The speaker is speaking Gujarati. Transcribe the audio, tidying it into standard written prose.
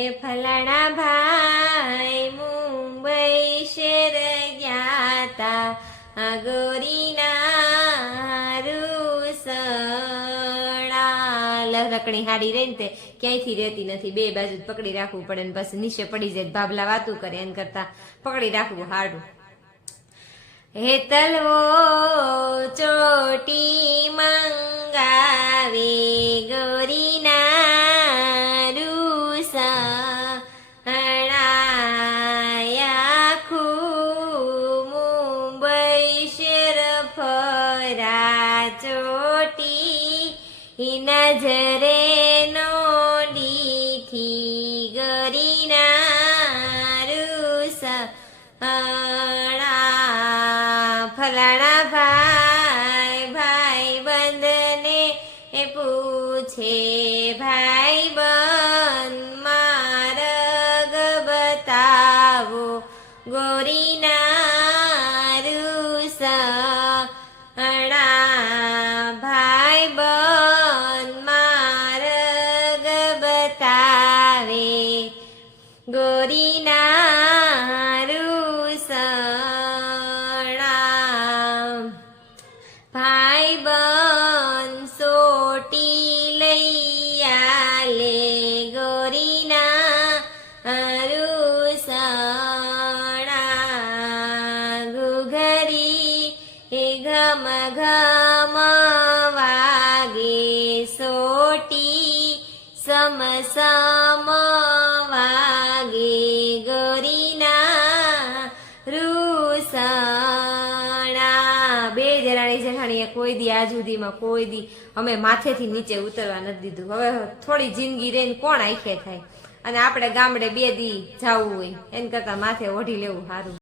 એ ફલાણા ભાઈ મુંબઈ શેર ગ્યાતા આ ગોરીના રૂસણા લહરકણી હાડી રહી ને તે ક્યાંયથી રહેતી નથી, બે બાજુ પકડી રાખવું પડે ને પછી નીચે પડી જાય ભાભલા વાતું કરે એમ કરતા પકડી રાખવું હાડું. હે તલવો ચોટી મંગાવે ગોરીના રૂસણાયાખું મુંબઈ શેર ફરા ચોટી નજરે નો દીઠી ગોરીના રૂસણા ફલાણા ભાઈ ભાઈ બંધને એ પૂછે ભાઈ બંધ માર્ગ બતાવો ગોરીના રૂસણા ભાઈ બંધ માર્ગ બતાવે ગોરીના રૂસણા ભાઈ બંધ સોટી લઈ આલે ગોરીના રૂસણા ઘુઘરી ઘમ ઘમ વાગે સોટી સમ સમ વાગે ગોરીના રૂસણા. બે દેરાણી જેઠાણીએ કોઈ દી આજ સુધીમાં કોઈ દી અમે માથેથી નીચે ઉતરવા નથી દીધું. હવે થોડી જિંદગી રહીને કોણ આંખે થાય, અને આપણે ગામડે બે દી જવું હોય એને કરતા માથે ઓઢી લેવું સારું.